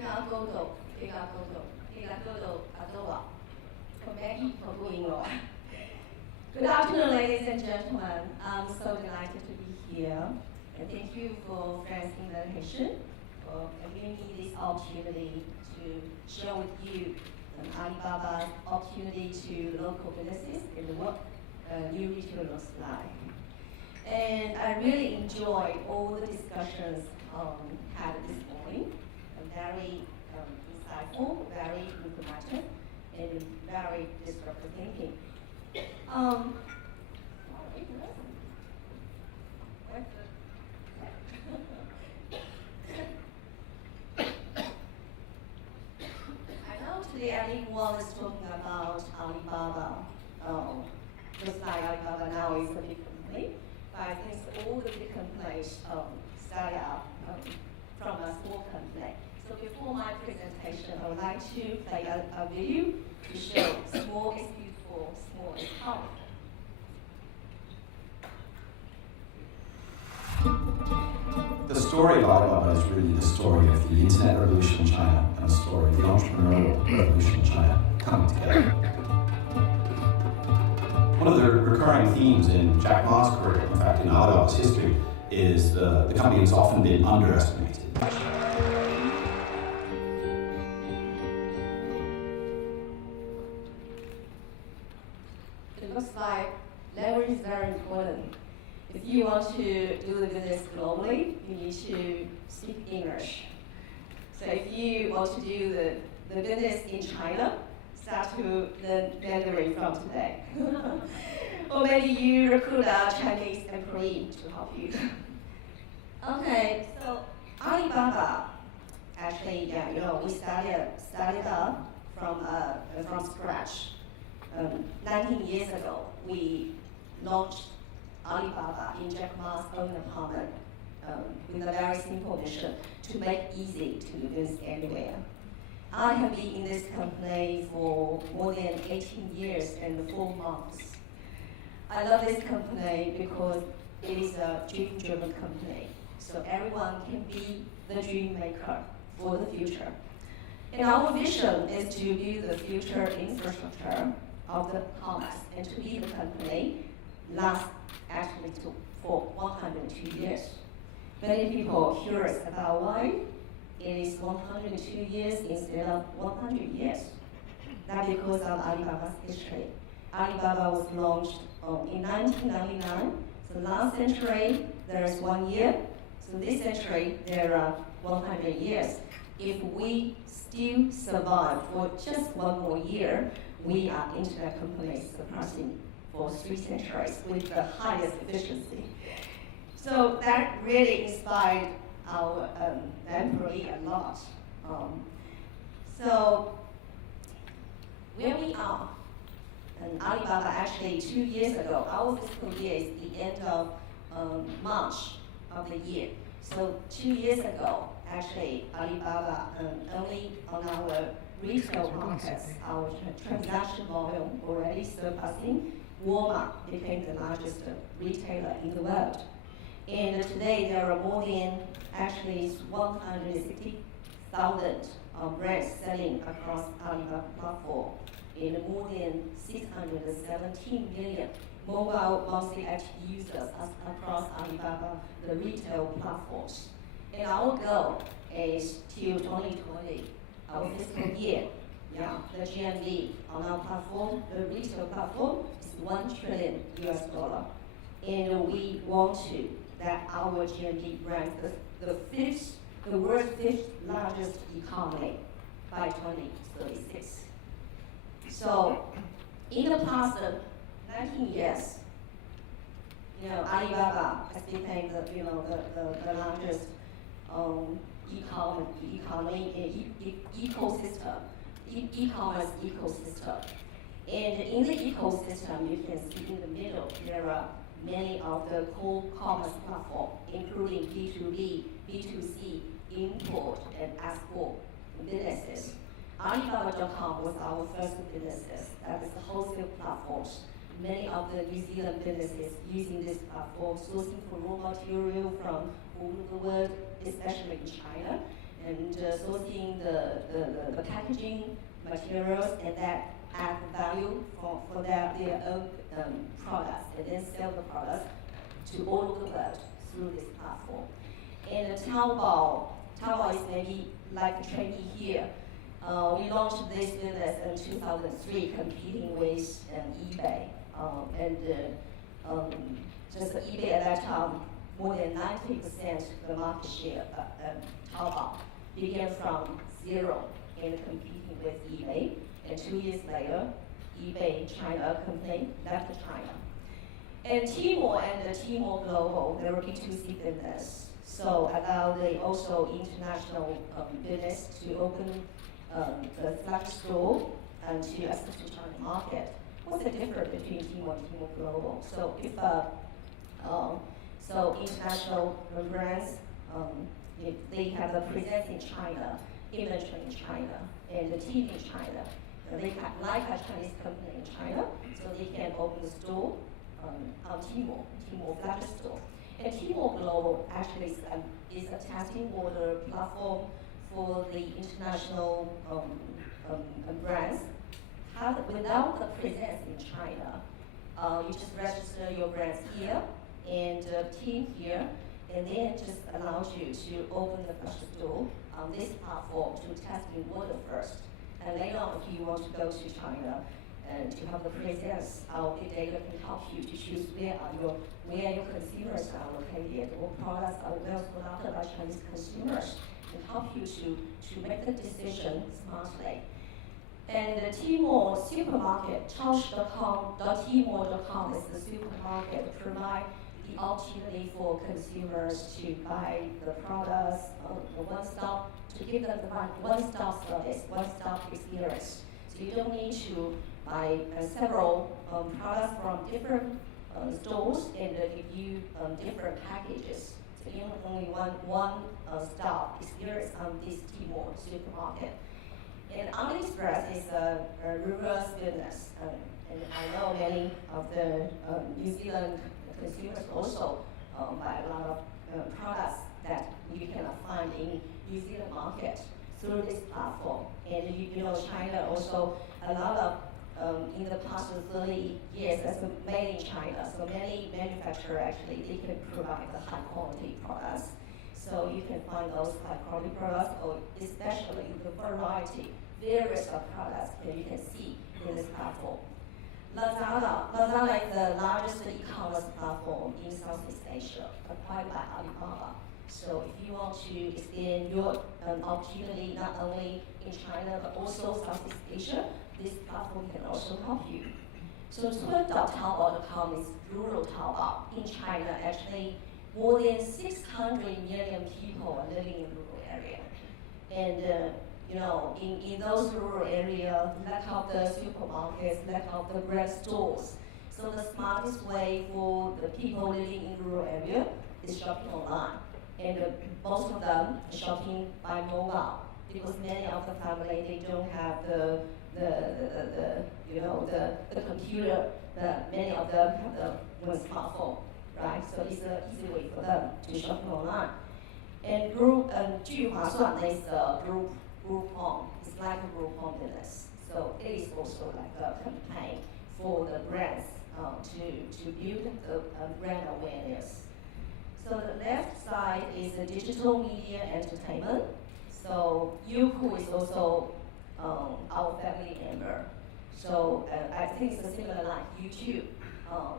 Godo, Adoba. For Maggie, for Guino. Good afternoon, ladies and gentlemen. I'm so delighted to be here. And thank you for friends' invitation, for giving me this opportunity to share with you Alibaba's opportunity to local businesses and what new retail looks like. And I really enjoyed all the discussions had this morning. Very insightful, very informative, and very disruptive thinking. I know today everyone is talking about Alibaba. Just like Alibaba now is a big company, but I think all the big companies started out from a small company. So before my presentation, I would like to play a video to show small is beautiful, small is powerful. The story of Alibaba is really the story of the internet revolution in China and the story of the entrepreneurial revolution in China coming together. One of the recurring themes in Jack Ma's career, in fact in Alibaba's history, is the company has often been underestimated. It looks like language is very important. If you want to do the business globally, you need to speak English. So if you want to do the business in China, start to learn Mandarin from today. Or maybe you recruit a Chinese employee to help you. Okay, so Alibaba, actually, we started up from scratch. 19 years ago, we launched Alibaba in Jack Ma's own apartment with a very simple mission to make it easy to do business anywhere. I have been in this company for more than 18 years and 4 months. I love this company because it is a dream-driven company. So everyone can be the dream maker for the future. And our vision is to build the future infrastructure of the commerce and to be the company last actually for 102 years. Many people are curious about why it is 102 years instead of 100 years. That's because of Alibaba's history. Alibaba was launched in 1999. So last century, there is 1 year. So this century, there are 100 years. If we still survive for just 1 more year, we are internet companies surpassing for 3 centuries with the highest efficiency. So that really inspired our employee a lot. So where we are, and Alibaba actually 2 years ago, our fiscal year is the end of March of the year. So 2 years ago, actually Alibaba only on our retail markets, our transaction volume already surpassing Walmart, became the largest retailer in the world. And today there are more than actually 160,000 brands selling across Alibaba platform and more than 617 million mobile monthly active users across Alibaba, the retail platforms. And our goal is till 2020, our fiscal year, the GMV on our platform, the retail platform, is $1 trillion. And we want to that our GMV ranks the world's 5th largest economy by 2036. So in the past 19 years, Alibaba has become the largest e-commerce ecosystem. And in the ecosystem, you can see in the middle, there are many of the core commerce platforms, including B2B, B2C, import, and export businesses. Alibaba.com was our first businesses. That is the wholesale platforms. Many of the New Zealand businesses using this platform, sourcing for raw material from all over the world, especially in China. and sourcing the packaging materials and that add value for their own products, and then sell the products to all over the world through this platform. And Taobao is maybe like trendy here. We launched this business in 2003, competing with eBay. Just eBay at that time, more than 90% of the market share of Taobao began from zero and competing with eBay. And 2 years later, eBay China company left China. And Tmall and Tmall Global, they were B2C business. So allow the also international business to open the flag store and to access to China market. What's the difference between Tmall and Tmall Global? So if international brands, if they have a presence in China, inventory in China, and the team in China, they have like a Chinese company in China, so they can open the store on Tmall flag store. And Tmall Global actually is a testing water platform for the international brands. Without the presence in China, you just register your brands here and team here, and then just allows you to open the first store on this platform to test in water first. And later on, if you want to go to China and to have the presence, our big data can help you to choose where your consumers are located, what products are well sought after by Chinese consumers, and help you to make the decision smartly. And the Tmall supermarket, Tmall.com is the supermarket provide the opportunity for consumers to buy the products, to give them the one-stop service, one-stop experience. So you don't need to buy several products from different stores and give you different packages. So you only one-stop experience on this Tmall supermarket. And AliExpress is a reverse business, and I know many of the New Zealand consumers also buy a lot of products that you cannot find in New Zealand market through this platform. And you know, China also a lot of in the past 30 years has been made in China. So many manufacturers actually they can provide the high quality products. So you can find those high quality products, or especially the various of products that you can see in this platform. Lazada is the largest e-commerce platform in Southeast Asia, acquired by Alibaba. So if you want to extend your opportunity not only in China but also Southeast Asia, this platform can also help you. So Twen.Taobao.com is rural Taobao. In China, actually, more than 600 million people are living in rural area. And you know, in those rural areas, lack of the supermarkets, lack of the brand stores. So the smartest way for the people living in rural area is shopping online. And most of them are shopping by mobile, because many of the family, they don't have the computer. Many of them have the one smartphone, right? So it's an easy way for them to shop online. And Zhou is a group home. It's like a group home business. So it is also like a campaign for the brands to build the brand awareness. So the left side is the digital media entertainment. So Youku is also our family member. So I think it's similar like YouTube.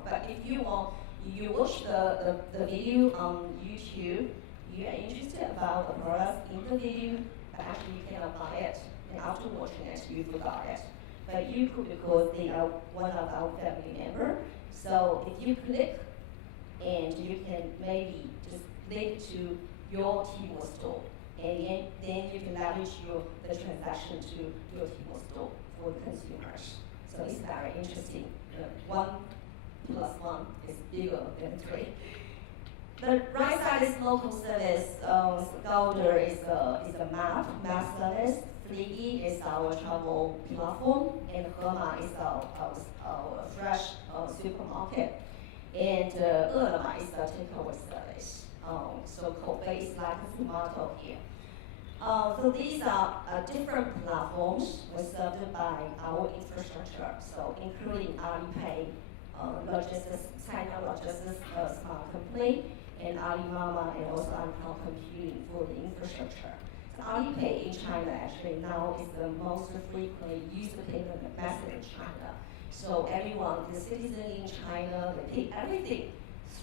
But if you watch the video on YouTube, you are interested about the product in the video, but actually you cannot buy it. And after watching it, you forgot it. But Youku, because they are one of our family members, so if you click, and you can maybe just link to your Tmall store, and then you can leverage the transaction to your Tmall store for the consumers. So it's very interesting. 1 plus 1 is bigger than 3. The right side is local service. Gouder is a map service. Fliggy is our travel platform, and Hema is our fresh supermarket. And Alibaba is a takeaway service. So Kobe is like a tomato here. So these are different platforms served by our infrastructure, so including Alipay, logistics, China logistics smart company, and Alibaba, and also on cloud computing for the infrastructure. So Alipay in China actually now is the most frequently used payment method in China. So everyone, the citizen in China, they pay everything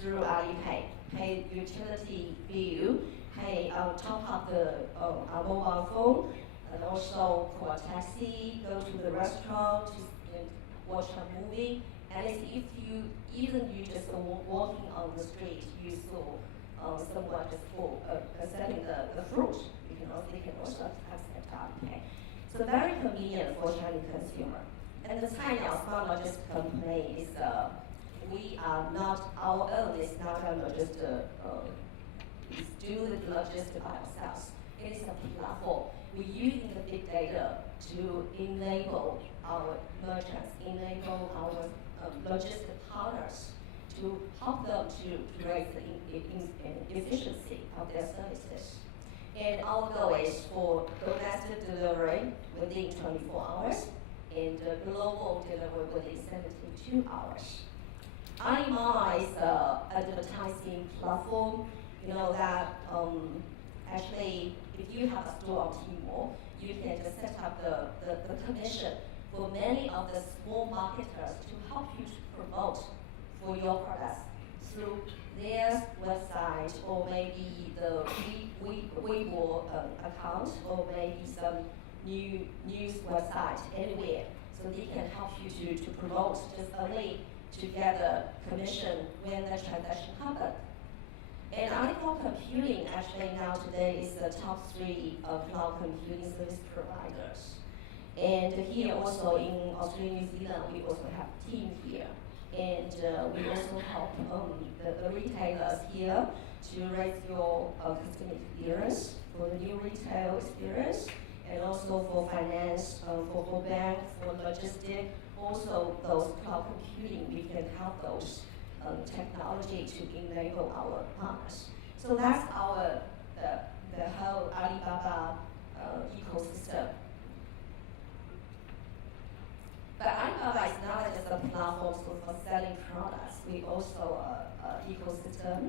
through Alipay, pay utility bill, pay top up the mobile phone, and also for a taxi, go to the restaurant, to watch a movie. And if you just walking on the street, you saw someone just selling the fruit, they can also accept Alipay. So very convenient for Chinese consumer. And the China smart logistics company is we are not our own. It's not just do the logistics by ourselves. It is a platform. We're using the big data to enable our merchants, enable our logistic partners to help them to raise the efficiency of their services. And our goal is for domestic delivery within 24 hours and global delivery within 72 hours. Alibaba is an advertising platform. You know that actually, if you have a store on Tmall, you can just set up the commission for many of the small marketers to help you to promote for your products through their website or maybe the Weibo account or maybe some news website anywhere. So they can help you to promote just only to get a commission when the transaction happens. And cloud computing actually now today is the top 3 cloud computing service providers. And here also in Australia, New Zealand, we also have a team here. And we also help the retailers here to raise your customer experience for the new retail experience, and also for finance, for bank, for logistics, also those cloud computing, we can help those technology to enable our partners. So that's our the whole Alibaba ecosystem. But Alibaba is not just a platform for selling products. We also an ecosystem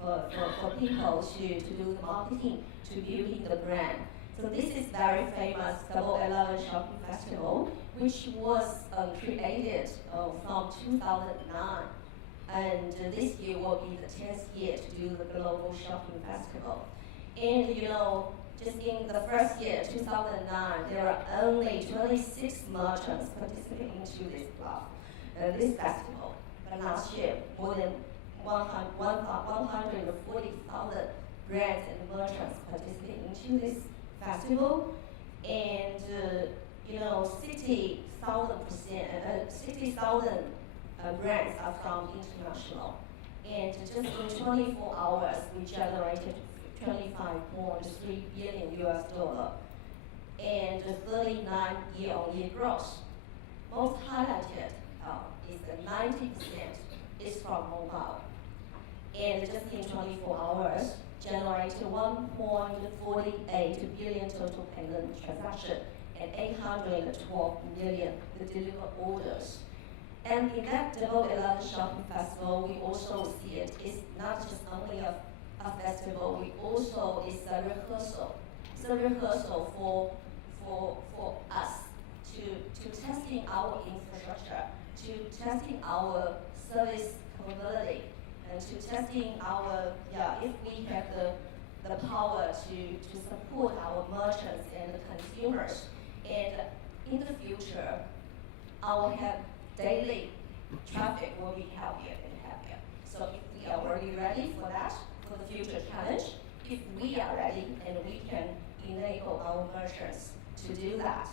for people to do the marketing, to building the brand. So this is very famous Double 11 Shopping Festival, which was created from 2009. And this year will be the 10th year to do the Global Shopping Festival. And just in the first year, 2009, there are only 26 merchants participating into this festival. But last year, more than 140,000 brands and merchants participating into this festival. And 60,000 brands are from international. And just in 24 hours, we generated $25.3 billion and 39 year-on-year growth. Most highlighted is the 90% is from mobile. And just in 24 hours, generated 1.48 billion total payment transaction and 812 million delivered orders. And in that Double 11 Shopping Festival, we also see it is not just only a festival, we also is a rehearsal. It's a rehearsal for us to testing our infrastructure, to testing our service capability, and to testing our, if we have the power to support our merchants and the consumers. And in the future, our daily traffic will be healthier and happier. So if we are already ready for that, for the future challenge, if we are ready and we can enable our merchants to do that.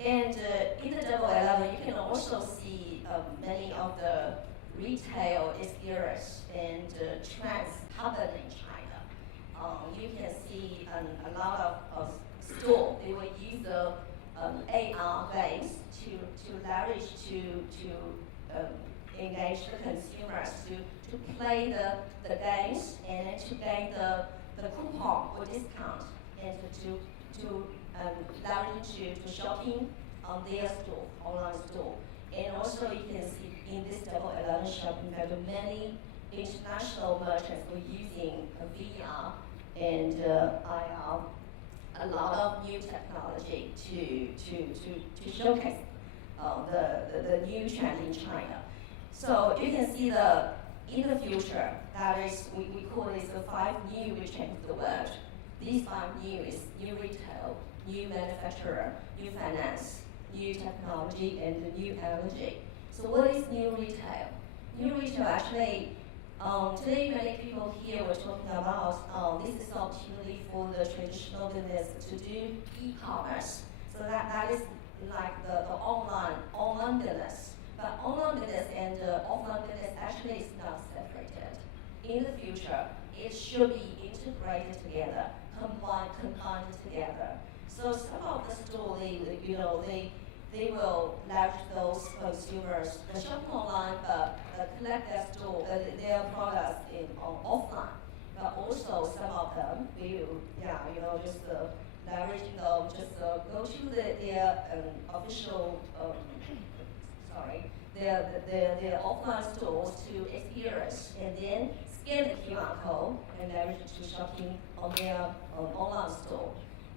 And in the Double 11, you can also see many of the retail experience and trends happen in China. You can see a lot of stores, they will use the AR games to leverage to engage the consumers to play the games and to gain the coupon or discount and to to leverage to shopping on their store, online store. And also you can see in this Double 11 shopping center, many international merchants were using VR and IR, a lot of new technology to showcase the new trend in China. So you can see in the future, that is, we call this the 5 new which change the world. These 5 new is new retail, new manufacturer, new finance, new technology, and the new energy. So what is new retail? New retail actually, today many people here were talking about this is opportunity for the traditional business to do e-commerce. So that is like the online business. But online business and offline business actually is not separated. In the future, it should be integrated together, combined together. So some of the store, they will leverage those consumers, shopping online, but collect their products offline. But also some of them will, just leveraging them, just go to their official, their offline stores to experience, and then scan the QR code and leverage it to shopping on their online store.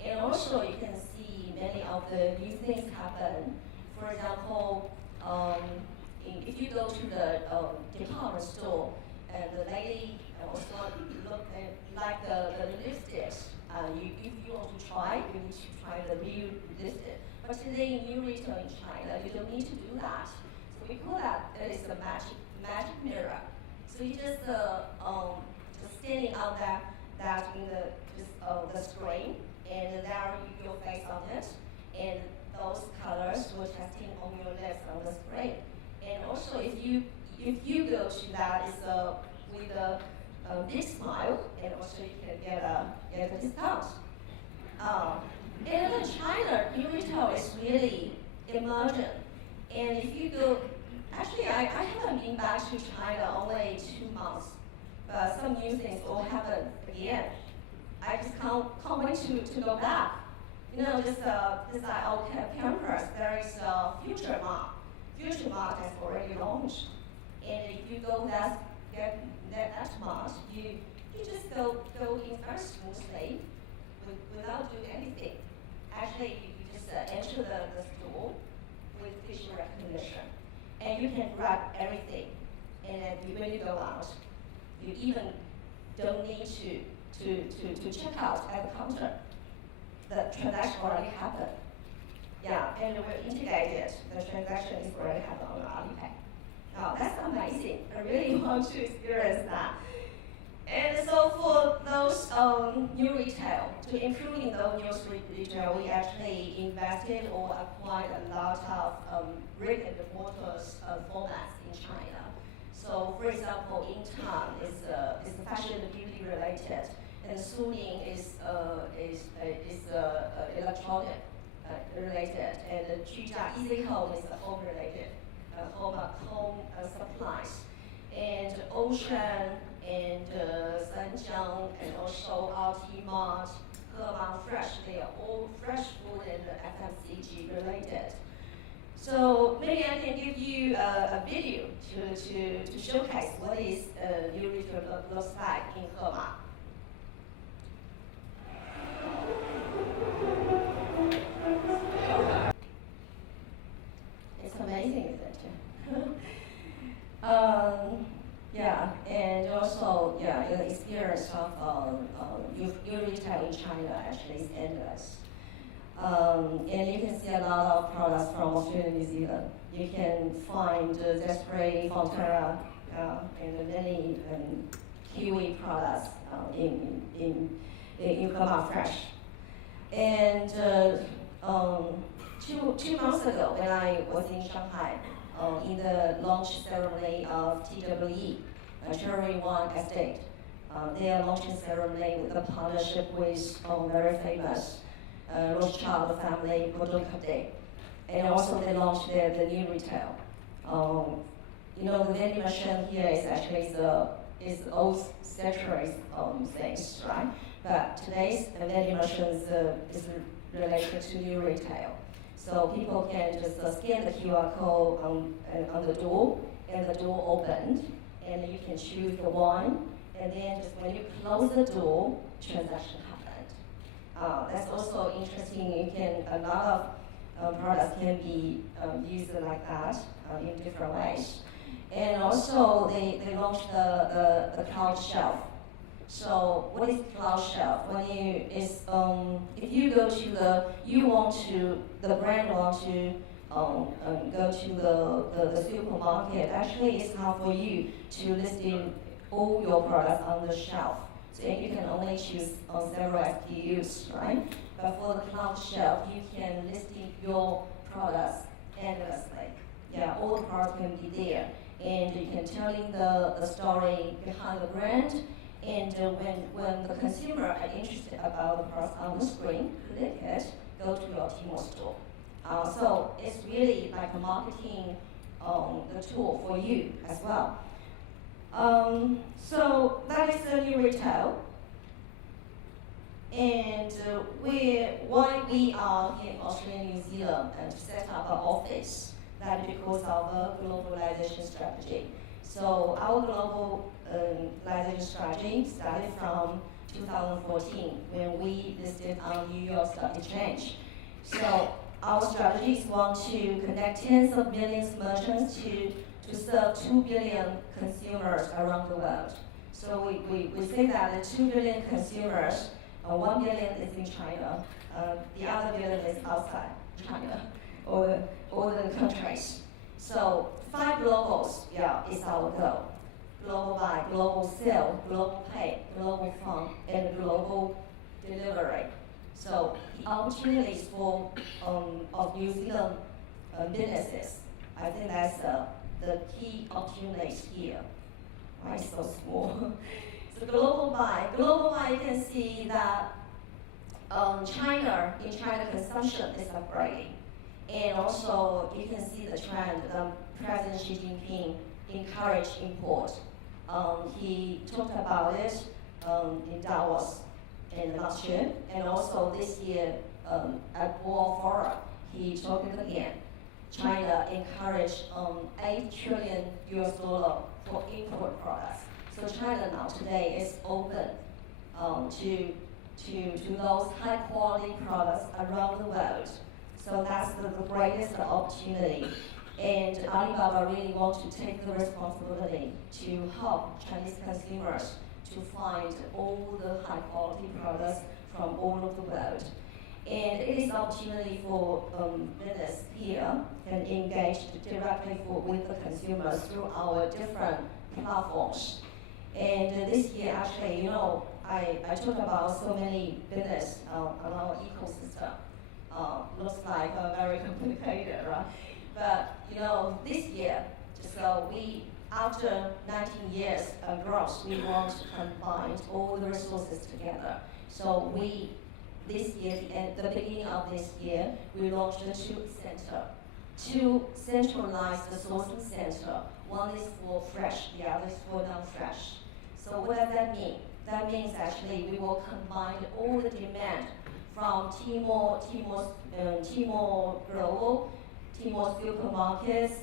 And also you can see many of the new things happen. For example, if you go to the department store, and the lady also look like the lipsticks, if you want to try, you need to try the real lipstick. But today in new retail in China, you don't need to do that. So we call that is a magic mirror. So you just standing on that in the screen, and there your face on it, and those colors will testing on your lips on the screen. And also, if you go to that is with a big smile, and also you can get a discount. And in China, new retail is really emerging. And if you go, actually, I haven't been back to China only 2 months, but some new things will happen again. I just can't wait to go back. Just beside our campus, there is a Future Mart. Future Mart has already launched. And if you go that mart, you just go in very smoothly without doing anything. Actually, you just enter the store with facial recognition. And you can grab everything. And then when you go out, you even don't need to check out at the counter. The transaction already happened. Yeah, and we're integrated. The transaction is already happened on Alipay. Now that's amazing. I really want to experience that. And so for those new retail, to improving those new retail, we actually invested or acquired a lot of brick and mortar formats in China. So for example, Intan is fashion and beauty related, and Suning is electronic related, and Qujia Easy Home is home related, home supplies, and Ocean and Sanjiang and also RT Mart, Hema Fresh, they are all fresh food and FMCG related. So maybe I can give you a video to showcase what is new retail looks like in Hema. It's amazing, isn't it? And also, the experience of new retail in China actually is endless. And you can see a lot of products from Australia and New Zealand. You can find Zespri, Fonterra, and many Kiwi products in Hema Fresh. And 2 months ago, when I was in Shanghai, in the launch ceremony of TWE, Cherry One Estate, their launching ceremony with a partnership with very famous Rothschild family, Bordeaux Cadet. And also they launched the new retail. The vending machine here is actually the old statuary things, right? But today's vending machines is related to new retail. So people can just scan the QR code on the door, and the door opened, and you can choose the one, and then just when you close the door, transaction happened. That's also interesting. You can a lot of products can be used like that in different ways. And also they launched the cloud shelf. So what is cloud shelf? If you go to the brand want to go to the supermarket, actually it's hard for you to list in all your products on the shelf. So you can only choose several SKUs, right? But for the cloud shelf, you can list in your products endlessly. Yeah, all the products can be there. And you can tell in the story behind the brand. And when the consumer are interested about the product on the screen, click it, go to your Tmall store. So it's really like a marketing the tool for you as well. So that is the new retail. And why we are here in Australia and New Zealand and to set up an office, that is because of our globalization strategy. So our globalization strategy started from 2014 when we listed on New York Stock Exchange. So our strategies want to connect tens of millions of merchants to serve 2 billion consumers around the world. So we say that the 2 billion consumers, 1 billion is in China, the other billion is outside China or the countries. So 5 globals, is our goal. Global buy, global sell, global pay, global fund, and global delivery. So the opportunities for of New Zealand businesses, I think that's the key opportunities here. Why it's so small? So global buy, you can see that in China consumption is upgrading. And also you can see the trend, President Xi Jinping encouraged import. He talked about it in Davos in last year, and also this year at World Forum, he talked again. China encouraged $8 trillion for import products. So China now today is open to those high quality products around the world. So that's the greatest opportunity. And Alibaba really wants to take the responsibility to help Chinese consumers to find all the high quality products from all over the world. And it is an opportunity for business here and engage directly with the consumers through our different platforms. And this year, actually, I talked about so many business on our ecosystem. Looks like very complicated, right? But this year, so after 19 years of growth, we want to combine all the resources together. So this year, at the beginning of this year, we launched two centralized sourcing center. One is for fresh, the other is for non-fresh. So what does that mean? That means actually we will combine all the demand from Tmall Global, Tmall supermarkets,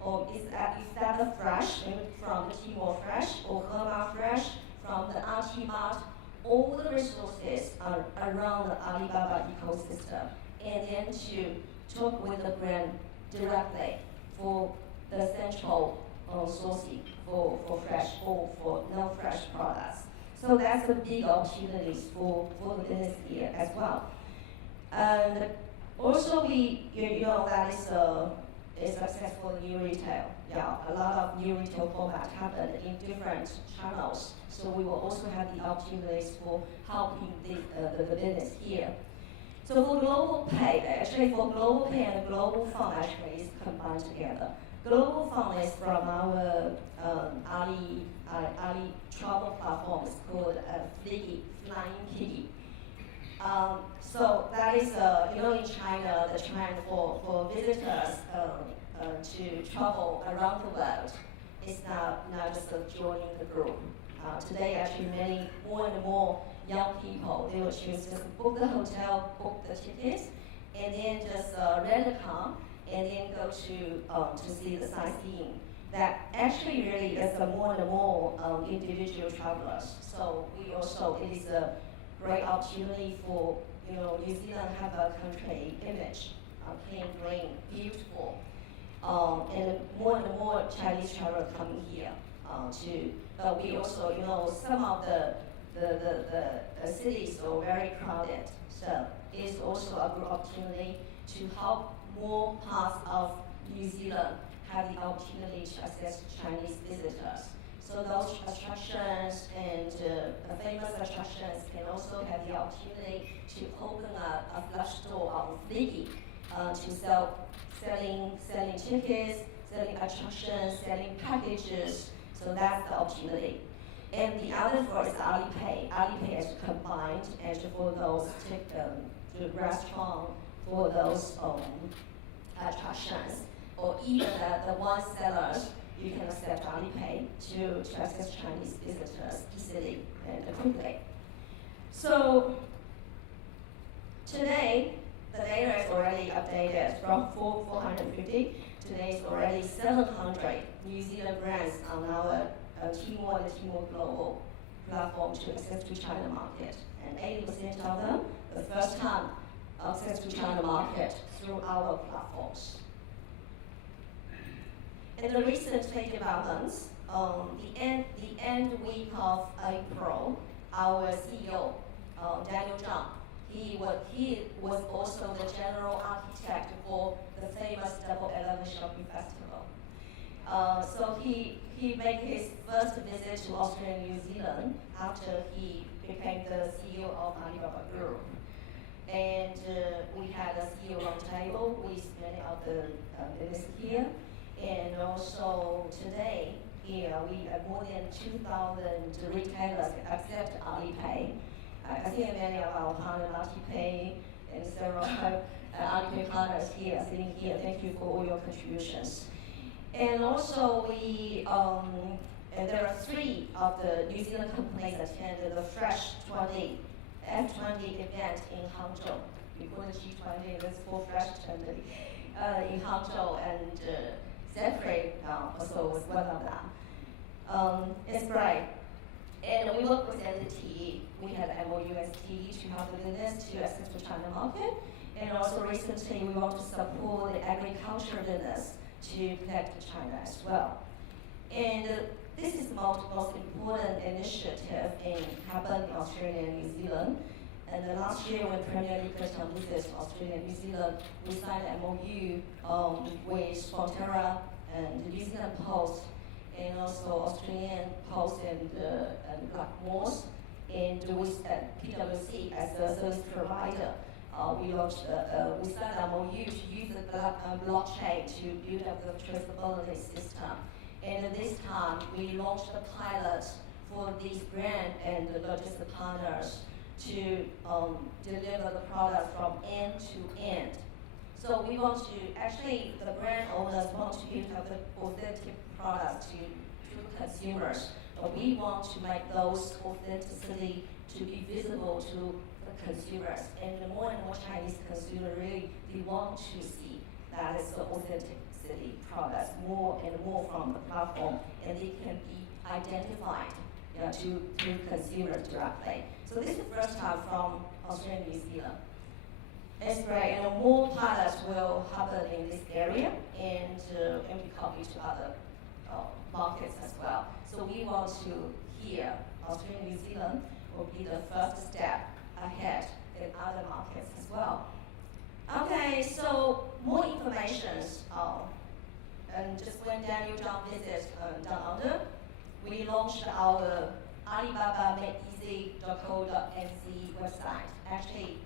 or is that the fresh from the Tmall Fresh or Hema Fresh from the Alibaba? All the resources are around the Alibaba ecosystem, and then to talk with the brand directly for the central sourcing for fresh or for non-fresh products. So that's the big opportunities for the business here as well. And also that is successful new retail. Yeah, a lot of new retail formats happen in different channels. So we will also have the opportunities for helping the business here. So for global pay, and global fund actually is combined together. Global fund is from our Ali travel platform. It's called Flying Piggy. So that is in China the trend for visitors to travel around the world. It's not just joining the group. Today, actually, more and more young people, they will choose just book the hotel, book the tickets, and then just rent a car, and then go to see the sightseeing. That actually really is more and more individual travelers. So we also, it is a great opportunity for, New Zealand have a country image, clean, green, beautiful. And more and more Chinese travelers coming here but we also, some of the cities are very crowded. So it's also a good opportunity to help more parts of New Zealand have the opportunity to access Chinese visitors. So those attractions and famous attractions can also have the opportunity to open a flash store on Maggie to selling tickets, selling attractions, selling packages. So that's the opportunity. And the other for is Alipay. Alipay is combined and for those the restaurant, for those attractions, or even the wine sellers, you can accept Alipay to access Chinese visitors easily and quickly. So today, the data is already updated from 450. Today is already 700 New Zealand brands on our Tmall and Tmall Global platform to access to China market. And 80% of them, the first time access to China market through our platforms. In the recent trade developments, the end week of April, our CEO, Daniel Zhou, he was also the general architect for the famous Double 11 Shopping Festival. So he made his first visit to Australia and New Zealand after he became the CEO of Alibaba Group. And we had a CEO roundtable with many of the business here. And also today, we have more than 2,000 retailers accept Alipay. I think many of our partners, Alipay, and several Alipay partners here, sitting here. Thank you for all your contributions. And also and there are 3 of the New Zealand companies attended the Fresh 20 F20 event in Hangzhou. We call it G20, that's for Fresh 20 in Hangzhou, and Zephyr also was one of them. It's great. And we work with NTE. We had MOU with NTE to help the business to access the China market. And also recently, we want to support the agriculture business to connect to China as well. And this is the most important initiative happened in Australia and New Zealand. And last year, when Premier League first time visited Australia and New Zealand, we signed an MOU with Fonterra and the New Zealand Post, and also Australian Post and Blackmores, and with PwC as a service provider. We signed an MOU to use the blockchain to build up the traceability system. And this time, we launched a pilot for these brand and the logistic partners to deliver the product from end to end. So we want to, actually, the brand owners want to build up the authentic products to consumers. But we want to make those authenticity to be visible to the consumers. And the more and more Chinese consumers really, they want to see that it's the authenticity products more and more from the platform, and they can be identified to consumers directly. So this is the first time from Australia and New Zealand. It's great, and more pilots will happen in this area, and be copied to other markets as well. So we want to hear Australia and New Zealand will be the first step ahead in other markets as well. Okay, so more information. And just when Daniel Zhou visited Down Under, we launched our alibaba-madeeasy.co.nz website, actually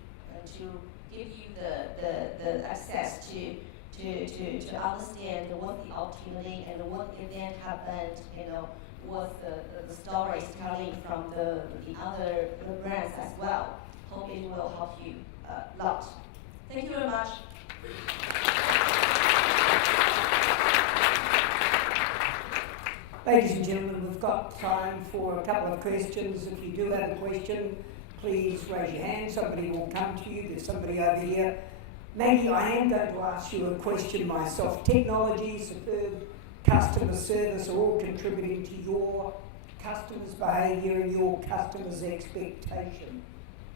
to give you the access to understand what the opportunity and what event happened, what the stories telling from the other brands as well. Hope it will help you a lot. Thank you very much. Ladies and gentlemen, we've got time for a couple of questions. If you do have a question, please raise your hand. Somebody will come to you. There's somebody over here. Maggie, I am going to ask you a question myself. Technology, superb customer service are all contributing to your customers' behaviour and your customers' expectation.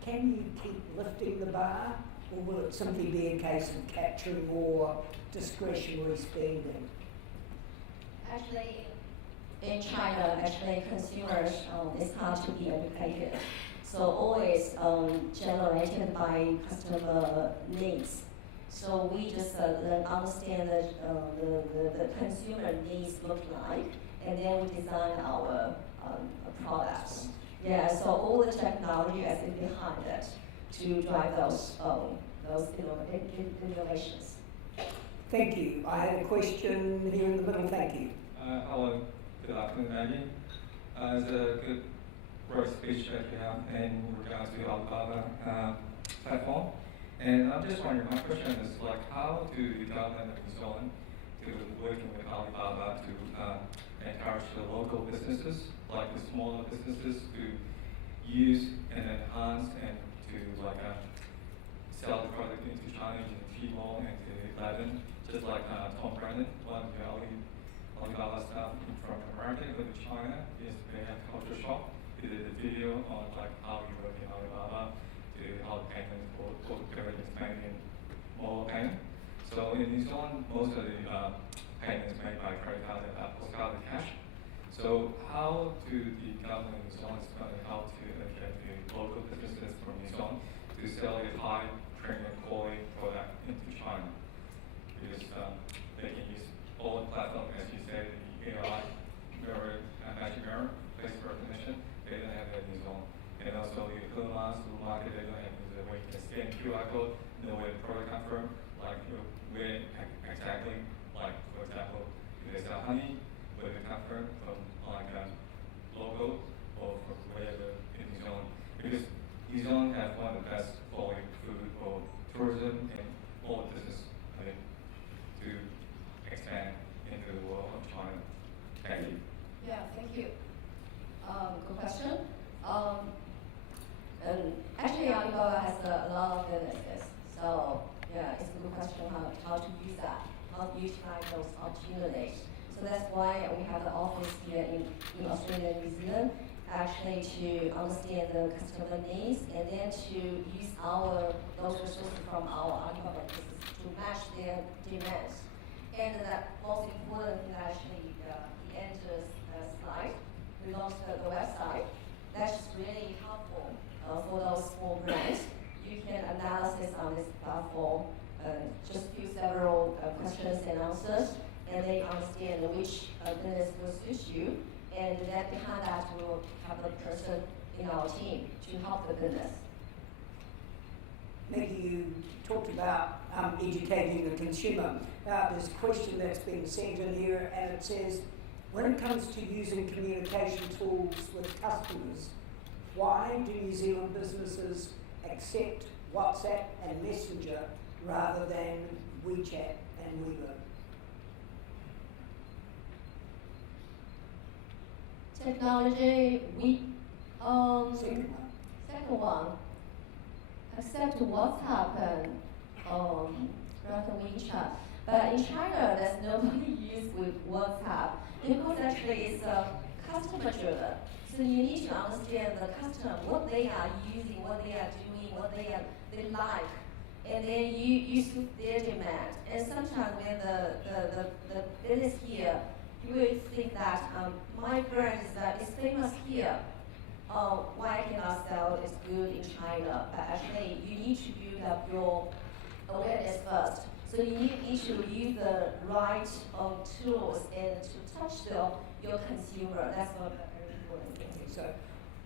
Can you keep lifting the bar, or will it simply be a case of capturing more discretionary spending? Actually, in China, consumers is hard to be educated. So always generated by customer needs. So we just understand the consumer needs look like, and then we design our products. Yeah, so all the technology is behind it to drive those innovations. Thank you. I had a question here in the middle. Thank you. Hello, good afternoon, Maggie. It's a great speech that you have in regards to Alibaba platform. And I'm just wondering, my question is like, how do the government and so on to working with Alibaba to encourage the local businesses, like the smaller businesses, to use and enhance and to sell the product into China, into Tmall, and to Latin, just like Tom Barnett, one of the Alibaba staff from America, went to China. Yes, they had culture shock. He did a video on like how you work in Alibaba to how the payments for everything's made in mobile payment. So in New Zealand, most of the payments made by credit card and Apple Card and cash. So how do the government in New Zealand is going to help to educate the local businesses from New Zealand to sell a high premium quality product into China? Because they can use all the platform, as you said, the AI, mirror, magic mirror, face recognition, they don't have that in New Zealand. And also the supermarket, they don't have the way you can scan QR code, know where the product comes from, like where exactly, like for example, if they sell honey, where they come from like a logo or from wherever in New Zealand. Because New Zealand has one of the best quality food for tourism and all business, I think, to expand into the world of China. Thank you. Yeah, thank you. Good question. Actually, Alibaba has a lot of businesses. So yeah, it's a good question how to use that, how to utilize those opportunities. So that's why we have the office here in Australia and New Zealand, actually to understand the customer needs and then to use those resources from our Alibaba business to match their demands. And the most important thing actually, the end slide, we launched the website. That's really helpful for those small brands. You can analysis on this platform, just fill several questions and answers, and they understand which business will suit you. And then behind that, we will have a person in our team to help the business. Maggie, you talked about educating the consumer. There's a question that's been sent in here, and it says, when it comes to using communication tools with customers, why do New Zealand businesses accept WhatsApp and Messenger rather than WeChat and Weibo? Technology, Second one. Except WhatsApp and rather WeChat. But in China, there's nobody use with WhatsApp because actually it's customer driven. So you need to understand the customer, what they are using, what they are doing, what they like, and then you suit their demand. And sometimes when the business here, you will think that my brand is famous here. Why cannot sell is good in China? But actually, you need to build up your awareness first. So you need to use the right tools and to touch your consumer. That's what very important thing. So,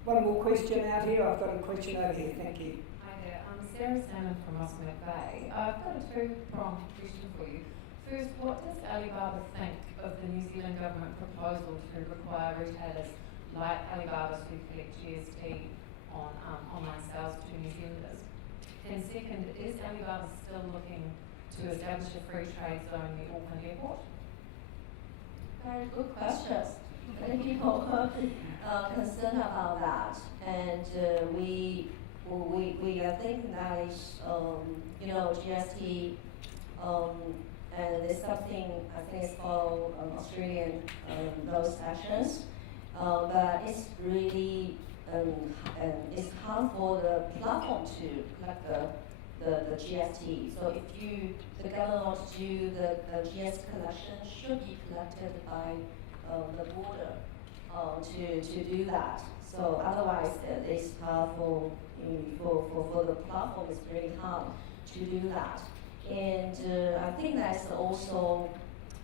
one more question out here. I've got a question over here. Thank you. Hi there. I'm Sarah Salmon from Rossmere Bay. I've got a two-pronged question for you. First, what does Alibaba think of the New Zealand government proposal to require retailers like Alibaba to collect GST on online sales to New Zealanders? And second, is Alibaba still looking to establish a free trade zone near Auckland Airport? Very good questions. Many people are concerned about that, and we we think that is, GST, and it's something I think it's called Australian those actions, but it's really it's hard for the platform to collect the GST. So if the government wants to do the GST collection, should be collected by the border to do that. So otherwise, it's hard for the platform. It's really hard to do that. And I think that's also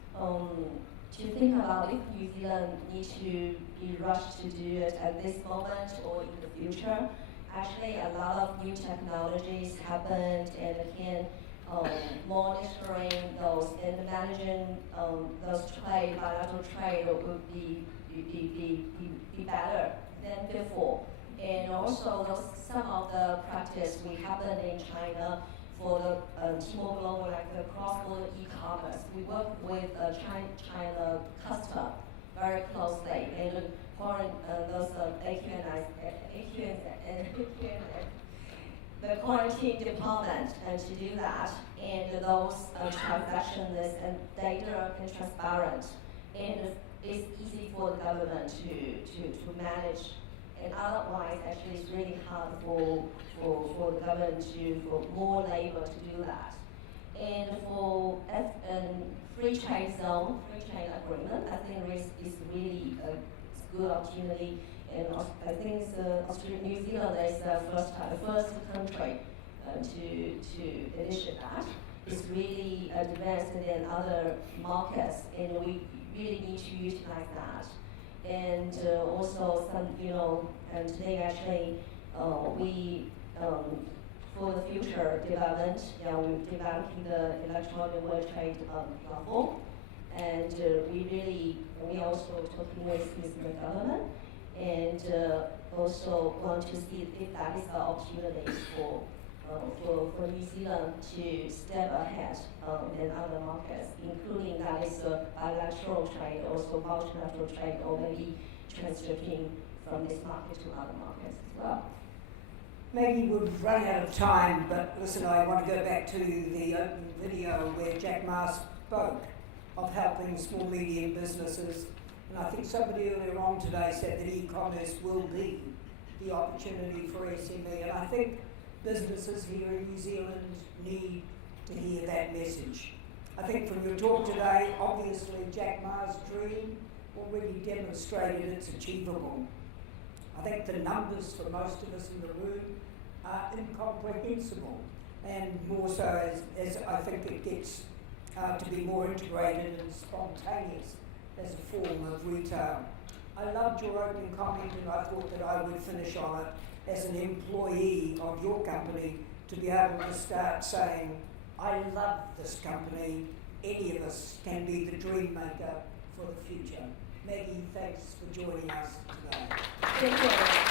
to think about if New Zealand needs to be rushed to do it at this moment or in the future. Actually, a lot of new technologies happened, and again, monitoring those and managing those bilateral trade would be better than before. And also, some of the practice we happen in China for the Tmall Global, like the cross-border e-commerce. We work with China customer very closely, and those the quarantine department to do that, and those transactions and data and transparent, and it's easy for the government to manage. And otherwise, actually, it's really hard for the government for more labor to do that. And for free trade zone, free trade agreement, I think is really a good opportunity. And I think New Zealand is the first country to initiate that. It's really advanced than other markets, and we really need to utilize that. And also and today actually we for the future development, we're developing the electronic world trade platform, and we also talking with the government, and also want to see if that is the opportunity for New Zealand to step ahead in other markets, including that is bilateral trade, also multilateral trade, or maybe transshipping from this market to other markets as well. Maggie, we've run out of time, but listen, I want to go back to the opening video where Jack Ma spoke of helping small medium businesses, and I think somebody earlier on today said that e-commerce will be the opportunity for SME, and I think businesses here in New Zealand need to hear that message. I think from your talk today, obviously Jack Ma's dream already demonstrated it's achievable. I think the numbers for most of us in the room are incomprehensible, and more so as I think it gets to be more integrated and spontaneous as a form of retail. I loved your opening comment, and I thought that I would finish on it as an employee of your company, to be able to start saying, I love this company, any of us can be the dream maker for the future. Maggie, thanks for joining us today. Thank you.